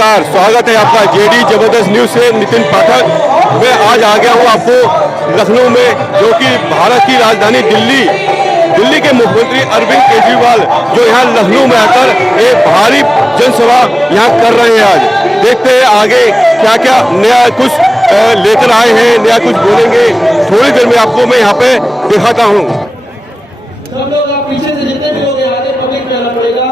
नमस्कार, स्वागत है आपका जेडी जबरदस्त न्यूज से। नितिन पाठक मैं आज आ गया हूँ आपको लखनऊ में, जो कि भारत की राजधानी दिल्ली के मुख्यमंत्री अरविंद केजरीवाल जो यहाँ लखनऊ में आकर एक भारी जनसभा यहाँ कर रहे हैं। आज देखते हैं आगे क्या क्या नया कुछ लेकर आए हैं, नया कुछ बोलेंगे। थोड़ी देर में आपको मैं यहाँ पे दिखाता हूँ। सब लोग आप पीछे से जितने भी लोग हैं आगे पब्लिक में आना पड़ेगा।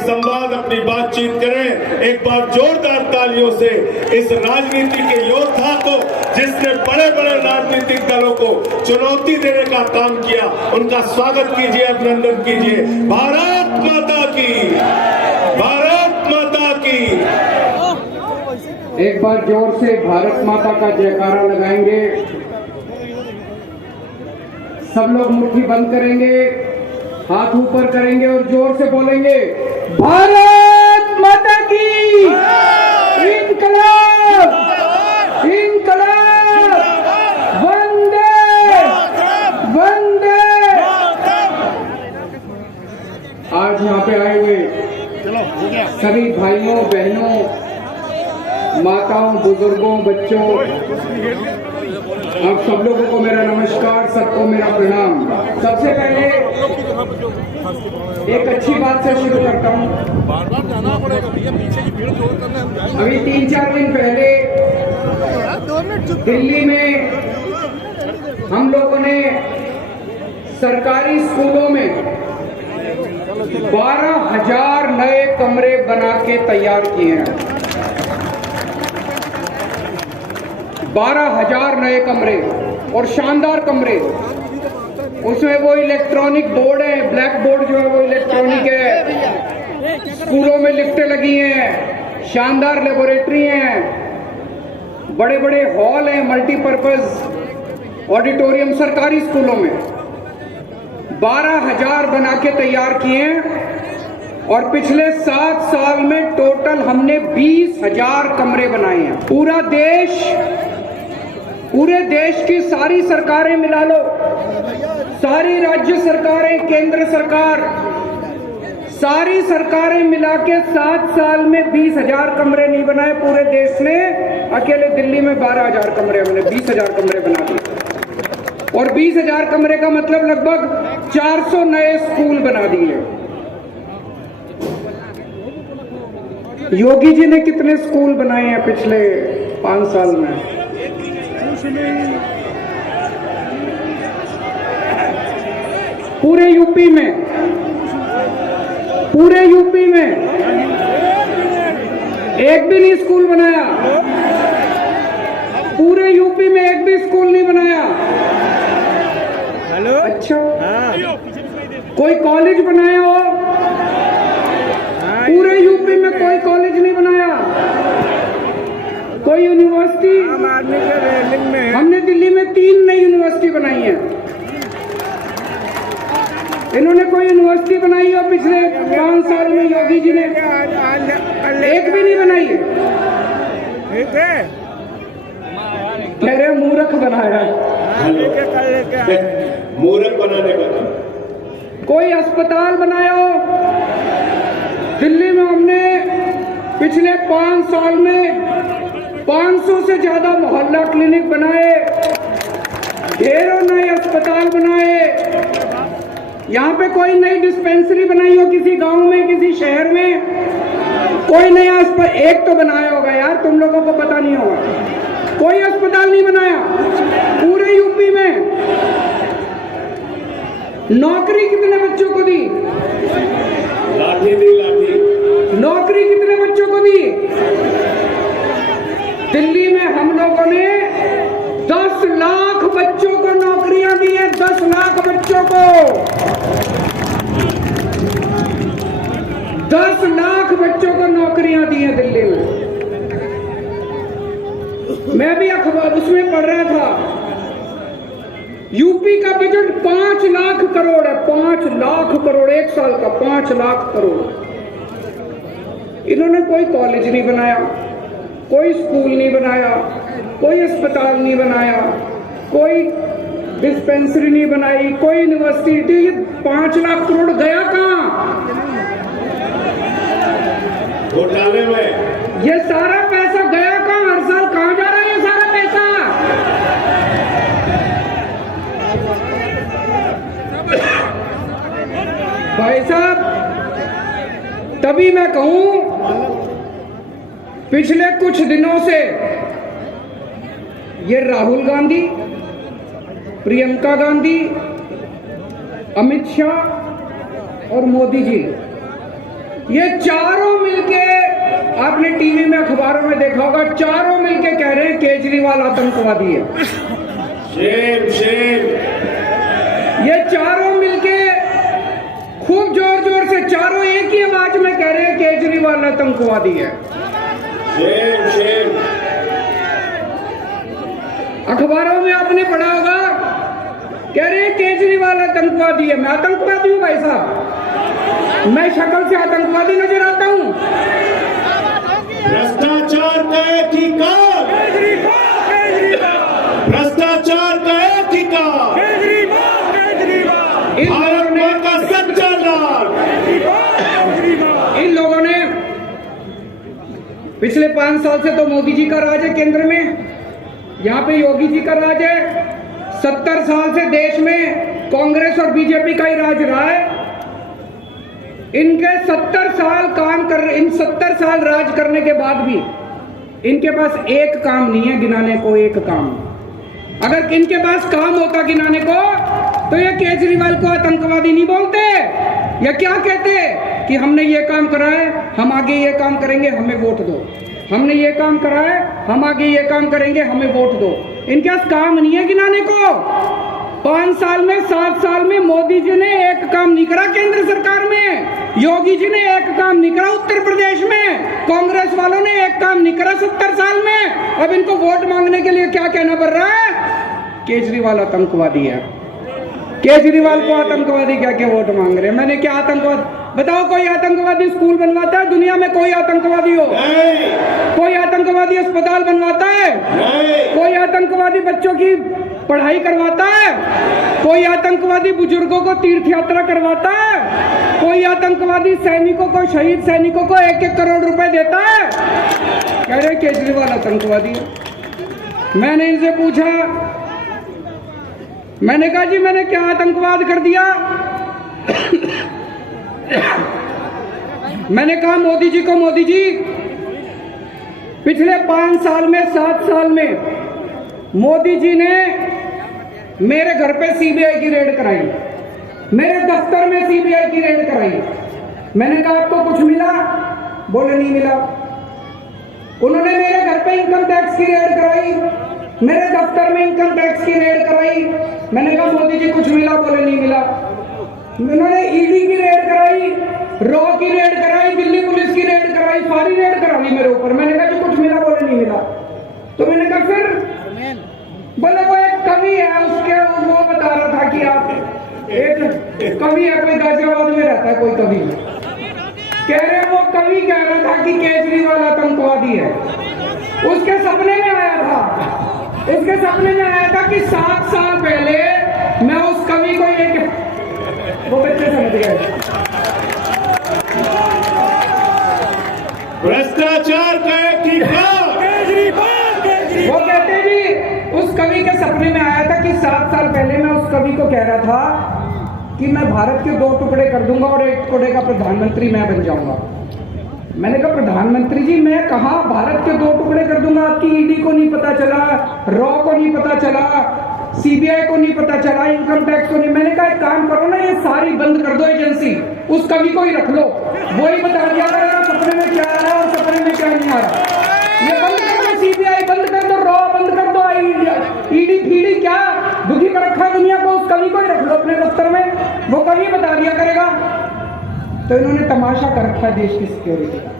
संवाद अपनी बातचीत करें। एक बार जोरदार तालियों से इस राजनीति के योद्धा को, जिसने बड़े बड़े राजनीतिक दलों को चुनौती देने का काम किया, उनका स्वागत कीजिए, अभिनंदन कीजिए। भारत माता की, भारत माता की। एक बार जोर से भारत माता का जयकारा लगाएंगे। सब लोग मुट्ठी बंद करेंगे, हाथ ऊपर करेंगे और जोर से बोलेंगे, भारत माता की इंकलाब, इंकलाब, वंदे वंदे। आज यहाँ पे आए हुए सभी भाइयों बहनों, माताओं, बुजुर्गों, बच्चों, आप सब लोगों को मेरा नमस्कार, सबको मेरा प्रणाम। सबसे पहले एक अच्छी बात से शुरू करता हूँ। अभी 3-4 दिन पहले दिल्ली में हम लोगों ने सरकारी स्कूलों में 12,000 नए कमरे बना के तैयार किए हैं। 12,000 नए कमरे और शानदार कमरे। उसमें वो इलेक्ट्रॉनिक बोर्ड है, ब्लैक बोर्ड जो है वो इलेक्ट्रॉनिक है। स्कूलों में लिफ्टें लगी हैं, शानदार लेबोरेटरी हैं, बड़े बड़े हॉल हैं, मल्टीपर्पज ऑडिटोरियम सरकारी स्कूलों में 12,000 बना के तैयार किए हैं। और पिछले 7 साल में टोटल हमने 20,000 कमरे बनाए हैं। पूरे देश की सारी सरकारें मिला लो, सारी राज्य सरकारें, केंद्र सरकार, सारी सरकारें मिला के 7 साल में 20,000 कमरे नहीं बनाए पूरे देश ने। अकेले दिल्ली में 12,000 कमरे, हमने 20,000 कमरे बना दिए। और 20,000 कमरे का मतलब लगभग 400 नए स्कूल बना दिए। योगी जी ने कितने स्कूल बनाए हैं पिछले 5 साल में? पूरे यूपी में, पूरे यूपी में एक भी नहीं स्कूल बनाया। पूरे यूपी में एक भी स्कूल नहीं बनाया। हेलो, अच्छा, कोई कॉलेज बनाया हो? पूरे यूपी में कोई कॉलेज नहीं बनाया। कोई यूनिवर्सिटी, हमने दिल्ली में 3 नई यूनिवर्सिटी बनाई है। इन्होंने कोई यूनिवर्सिटी बनाई हो पिछले 5 साल में? योगी जी ने एक भी नहीं बनाई। कह रहे मूर्ख बनाया। मूर्ख बनाने का काम। कोई अस्पताल बनाया हो? दिल्ली में हमने पिछले 5 साल में 500 से ज्यादा मोहल्ला क्लिनिक बनाए, ढेरों नए अस्पताल बनाए। यहाँ पे कोई नई डिस्पेंसरी बनाई हो किसी गांव में, किसी शहर में? कोई नया अस्पताल एक तो बनाया होगा यार, तुम लोगों को पता नहीं होगा। कोई अस्पताल नहीं बनाया पूरे यूपी में। नौकरी कितने बच्चों को दी? लाठी दी लाठी। नौकरी कितने बच्चों को दी? दिल्ली में हम लोगों ने 10 लाख बच्चों को नौकरियां दी हैं। 10 लाख बच्चों को, 10 लाख बच्चों को नौकरियां दी हैं दिल्ली में। मैं भी अखबार उसमें पढ़ रहा था, यूपी का बजट 5 लाख करोड़ है। 5 लाख करोड़ एक साल का, 5 लाख करोड़। इन्होंने कोई कॉलेज नहीं बनाया, कोई स्कूल नहीं बनाया, कोई अस्पताल नहीं बनाया, कोई डिस्पेंसरी नहीं बनाई, कोई यूनिवर्सिटी। ये 5 लाख करोड़ गया कहां? घोटाले में। ये सारा पैसा गया कहां? हर साल कहां जा रहा है ये सारा पैसा? भाई साहब, तभी मैं कहूं, पिछले कुछ दिनों से ये राहुल गांधी, प्रियंका गांधी, अमित शाह और मोदी जी, ये चारों मिलके, आपने टीवी में अखबारों में देखा होगा, चारों मिलके कह रहे हैं केजरीवाल आतंकवादी है। Shem Shem. ये चारों मिलके खूब जोर जोर से, चारों एक ही आवाज में कह रहे हैं केजरीवाल आतंकवादी है। Shem Shem. अखबारों में आपने पढ़ा होगा, कह रहे हैं केजरीवाल आतंकवादी है। मैं आतंकवादी हूं भाई साहब? मैं शक्ल से आतंकवादी नजर आता हूं? भ्रष्टाचार का एक ही काम, भ्रष्टाचार का एक ही काम, भारत में का सच्चा लाल। इन लोगों ने पिछले 5 साल से तो मोदी जी का राज है केंद्र में, यहाँ पे योगी जी का राज है। 70 साल से देश में कांग्रेस और बीजेपी का ही राज रहा है। इनके 70 साल इन 70 साल राज करने के बाद भी इनके पास एक काम नहीं है गिनाने को, एक काम। अगर इनके पास काम होता गिनाने को तो ये केजरीवाल को आतंकवादी नहीं बोलते, या क्या कहते कि हमने ये काम करा है, हम आगे ये काम करेंगे, हमें वोट दो। हमने ये काम करा है, हम आगे ये काम करेंगे, हमें वोट दो। इनके पास काम नहीं है गिनाने को। 5 साल में, 7 साल में मोदी जी ने एक काम नहीं करा केंद्र सरकार में, योगी जी ने एक काम नहीं करा उत्तर प्रदेश में, कांग्रेस वालों ने एक काम नहीं करा 70 साल में। अब इनको वोट मांगने के लिए क्या कहना पड़ रहा है? केजरीवाल आतंकवादी है। केजरीवाल को आतंकवादी क्या के वोट मांग रहे हैं? मैंने क्या आतंकवाद बताओ? कोई आतंकवादी स्कूल बनवाता है दुनिया में? कोई आतंकवादी हो? नहीं। कोई आतंकवादी अस्पताल बनवाता है? नहीं। कोई आतंकवादी बच्चों की पढ़ाई करवाता है? कोई आतंकवादी बुजुर्गों को तीर्थ यात्रा करवाता है? कोई आतंकवादी सैनिकों को, शहीद सैनिकों को 1-1 करोड़ रुपए देता है? कह रहे केजरीवाल आतंकवादी है। मैंने इनसे पूछा, मैंने कहा जी मैंने क्या आतंकवाद कर दिया? मैंने कहा मोदी जी को, मोदी जी पिछले 5 साल में, 7 साल में मोदी जी ने मेरे घर पे सीबीआई की रेड कराई, मेरे दफ्तर में सीबीआई की रेड कराई। मैंने कहा आपको कुछ मिला? बोले नहीं मिला। उन्होंने मेरे घर पे इनकम टैक्स की रेड कराई, मेरे दफ्तर में इनकम टैक्स की रेड कराई। मैंने कहा मोदी जी कुछ मिला? बोले नहीं मिला। उन्होंने ईडी की रेड कराई, रॉ की रेड कराई, दिल्ली पुलिस की रेड कराई, सारी रेड करा ली मेरे ऊपर। मैंने कहा कि कुछ मिला? बोले नहीं मिला। तो मैंने कहा फिर? बोले वो एक कवि है, उसके वो बता रहा था कि आप एक कवि है, कोई गाजियाबाद में रहता है कोई कवि, कह रहे वो कवि कह रहा था कि केजरीवाल आतंकवादी है। उसके सपने में आया था, उसके सपने में आया था कि 7 साल पहले मैं उस कवि को ये, वो बच्चे समझ गए, भ्रष्टाचार का एक ठिकाना। वो कहते जी उस कवि के सपने में आया था कि 7 साल पहले मैं उस कवि को कह रहा था कि मैं भारत के 2 टुकड़े कर दूंगा और 1 टुकड़े का प्रधानमंत्री मैं बन जाऊंगा। मैंने कहा प्रधानमंत्री जी मैं कहा भारत के 2 टुकड़े कर दूंगा, आपकी ईडी को नहीं पता चला, रॉ को नहीं पता चला, सीबीआई को नहीं पता चला, इनकम टैक्स को नहीं। मैंने कहा एक काम करो ना, ये सारी बंद कर दो एजेंसी, उस कवि को ही रख लो, वो ही बता दिया करेगा सपने में क्या आ रहा है और सपने में क्या नहीं आ रहा। ये बंद कर दो, सीबीआई बंद कर दो, रॉ बंद कर दो, ईडी फीडी क्या दुखी कर रखा है दुनिया को, उस कवि को ही रख लो अपने दफ्तर में, वो कवि बता दिया करेगा। तो इन्होंने तमाशा कर रखा है देश की सिक्योरिटी का,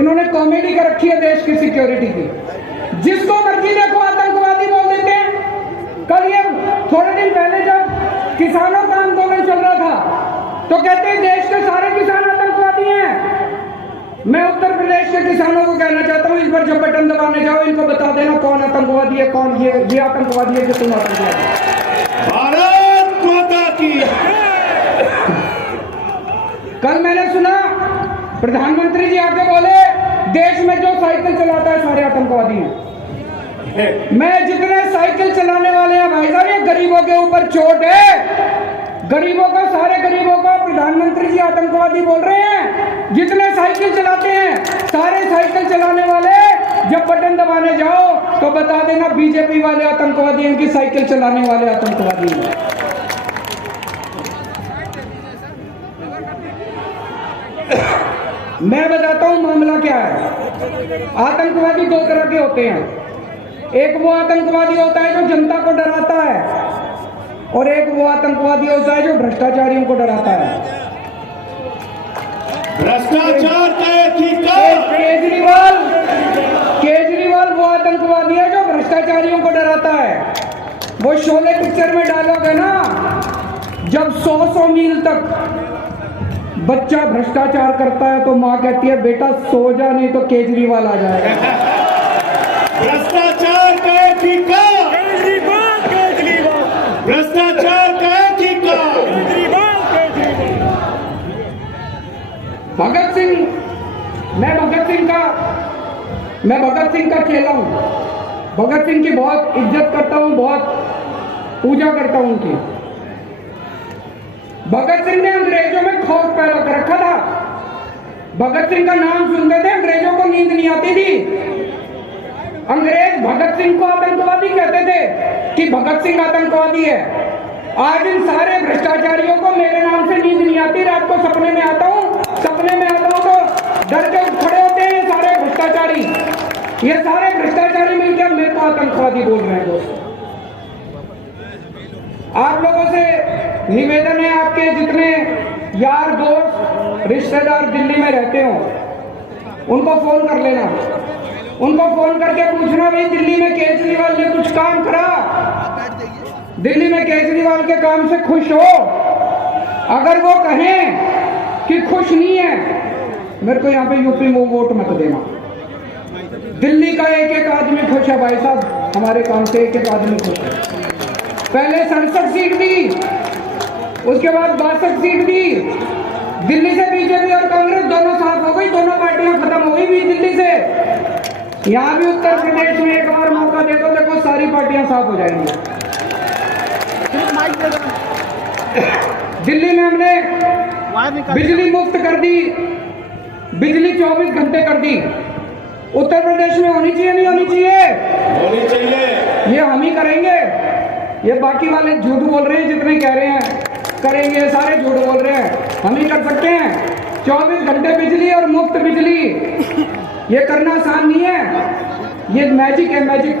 इन्होंने कॉमेडी कर रखी है देश की सिक्योरिटी की। जिसको मर्जी देखो आतंकवादी बोल देते हैं। कल ये थोड़े दिन पहले जब किसानों का आंदोलन चल रहा था तो कहते हैं देश के सारे किसान आतंकवादी हैं। मैं उत्तर प्रदेश के किसानों को कहना चाहता हूं, इस बार जब बटन दबाने जाओ इनको बता देना कौन आतंकवादी है, कौन ये आतंकवादी है कि तुम आतंकवादी। भारत माता की। कल मैंने सुना प्रधानमंत्री जी आके बोले देश में जो साइकिल चलाता है सारे आतंकवादी हैं। मैं जितने साइकिल चलाने वाले हैं भाई साहब, ये गरीबों के ऊपर चोट है, गरीबों को, सारे गरीबों को प्रधानमंत्री जी आतंकवादी बोल रहे हैं। जितने साइकिल चलाते हैं सारे साइकिल चलाने वाले जब बटन दबाने जाओ तो बता देना बीजेपी वाले आतंकवादी, इनकी साइकिल चलाने वाले आतंकवादी हैं। मैं बताता हूं मामला क्या है। आतंकवादी 2 तरह के होते हैं, एक वो आतंकवादी होता है जो जनता को डराता है और एक वो आतंकवादी होता है जो भ्रष्टाचारियों को डराता है। भ्रष्टाचार का एक ठिकाना। केजरीवाल वो आतंकवादी है जो भ्रष्टाचारियों को डराता है। वो शोले पिक्चर में डायलॉग है ना, जब 100 मील तक बच्चा भ्रष्टाचार करता है तो माँ कहती है बेटा सो जा नहीं तो केजरीवाल आ जाएगा। भ्रष्टाचार का एक ठिकाना। भ्रष्टाचार का एक ठिकाना। भगत सिंह, मैं भगत सिंह का चेला हूं। भगत सिंह की बहुत इज्जत करता हूं, बहुत पूजा करता हूं उनकी। भगत सिंह ने अंग्रेजों में खौफ पैदा कर रखा था। भगत सिंह का नाम सुनते थे अंग्रेजों को नींद नहीं आती थी। अंग्रेज भगत सिंह को आतंकवादी कहते थे कि भगत सिंह आतंकवादी है। आज इन सारे भ्रष्टाचारियों को मेरे नाम से नींद नहीं आती, रात को सपने में आता हूं तो डर के खड़े होते हैं सारे भ्रष्टाचारी। ये सारे भ्रष्टाचारी मिलकर मेरे को आतंकवादी बोल रहे हैं। दोस्तों आप लोगों से निवेदन है, आपके जितने यार दोस्त रिश्तेदार दिल्ली में रहते हो उनको फोन कर लेना, उनको फोन करके पूछना भाई दिल्ली में केजरीवाल ने कुछ काम करा, दिल्ली में केजरीवाल के काम से खुश हो। अगर वो कहें कि खुश नहीं है, मेरे को यहाँ पे यूपी में वोट मत देना। दिल्ली का एक एक आदमी खुश है भाई साहब, हमारे काम से एक एक आदमी खुश है। पहले 67 सीट दी, उसके बाद 62 सीट दी। दिल्ली से बीजेपी और कांग्रेस दोनों साफ हो गई, दोनों पार्टियां खत्म हो गई भी दिल्ली से। यहाँ भी उत्तर प्रदेश में एक बार मौका दे दो, देखो सारी पार्टियां साफ हो जाएंगी। दिल्ली में हमने बिजली मुफ्त कर दी, बिजली 24 घंटे कर दी। उत्तर प्रदेश में होनी चाहिए नहीं होनी चाहिए? होनी चाहिए। ये हम ही करेंगे। ये बाकी वाले झूठ बोल रहे हैं, जितने कह रहे हैं करेंगे सारे झूठ बोल रहे हैं। हम ही कर सकते हैं 24 घंटे बिजली और मुफ्त बिजली। ये करना आसान नहीं है, ये मैजिक है, मैजिक।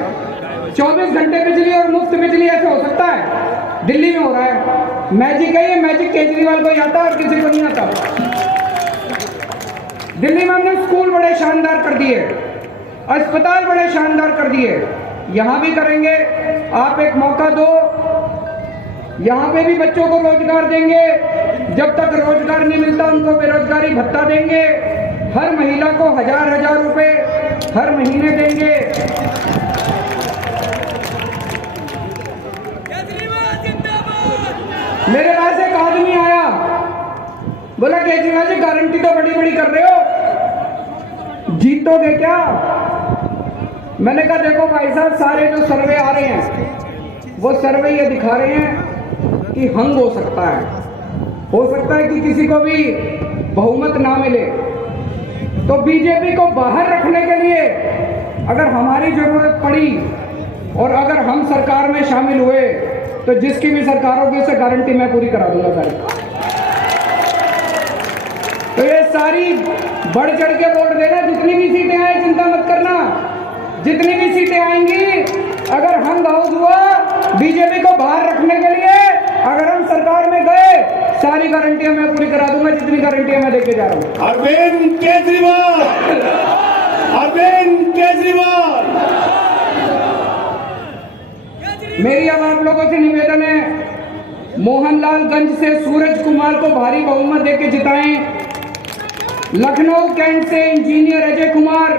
24 घंटे बिजली और मुफ्त बिजली ऐसे हो सकता है? दिल्ली में हो रहा है, मैजिक है ये। मैजिक केजरीवाल को ही आता है और किसी को नहीं आता। दिल्ली में हमने स्कूल बड़े शानदार कर दिए, अस्पताल बड़े शानदार कर दिए, यहां भी करेंगे। आप एक मौका दो, यहां पे भी बच्चों को रोजगार देंगे। जब तक रोजगार नहीं मिलता उनको बेरोजगारी भत्ता देंगे। हर महिला को 1000 रुपए हर महीने देंगे। मेरे पास एक आदमी आया, बोला केजरीवाल जी गारंटी तो बड़ी बड़ी कर रहे हो, जीतोगे क्या? मैंने कहा देखो भाई साहब, सारे जो सर्वे आ रहे हैं वो सर्वे ये दिखा रहे हैं कि हंग हो सकता है कि किसी को भी बहुमत ना मिले। तो बीजेपी को बाहर रखने के लिए अगर हमारी जरूरत पड़ी और अगर हम सरकार में शामिल हुए तो जिसकी भी सरकार होगी उसे गारंटी मैं पूरी करा दूंगा सारी। तो ये सारी बढ़ चढ़ के वोट देना, जितनी भी सीटें आए चिंता मत करना, जितनी भी सीटें आएंगी अगर हम हाउस हुआ बीजेपी को बाहर रखने के लिए, अगर हम सरकार में गए सारी गारंटियां मैं पूरी करा दूंगा, जितनी गारंटियां मैं देके जा रहा हूं। अरविंद केजरीवाल, अरविंद केजरीवाल। मेरी अब आप लोगों से निवेदन है, मोहनलालगंज से सूरज कुमार को भारी बहुमत देके जिताएं। लखनऊ कैंट से इंजीनियर अजय कुमार,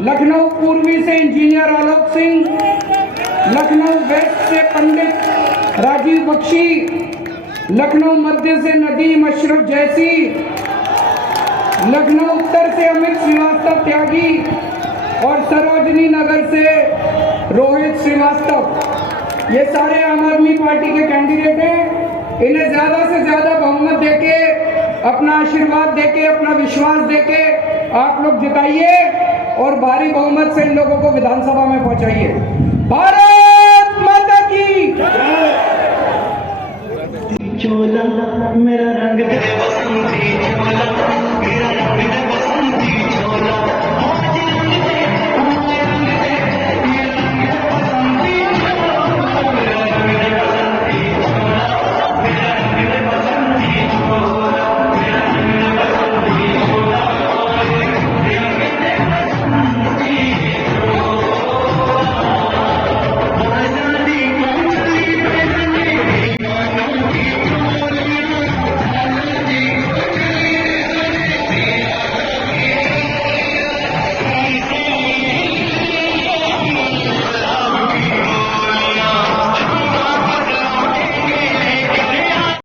लखनऊ पूर्वी से इंजीनियर आलोक सिंह, लखनऊ वेस्ट से पंडित राजीव बख्शी, लखनऊ मध्य से नदीम अशरफ जैसी, लखनऊ उत्तर से अमित श्रीवास्तव त्यागी और सरोजनी नगर से रोहित श्रीवास्तव। ये सारे आम आदमी पार्टी के कैंडिडेट हैं। इन्हें ज्यादा से ज्यादा बहुमत देके, अपना आशीर्वाद देके, अपना विश्वास देके आप लोग जिताइए और भारी बहुमत से इन लोगों को विधानसभा में पहुंचाइए। भारत माता की चोला मेरा रंग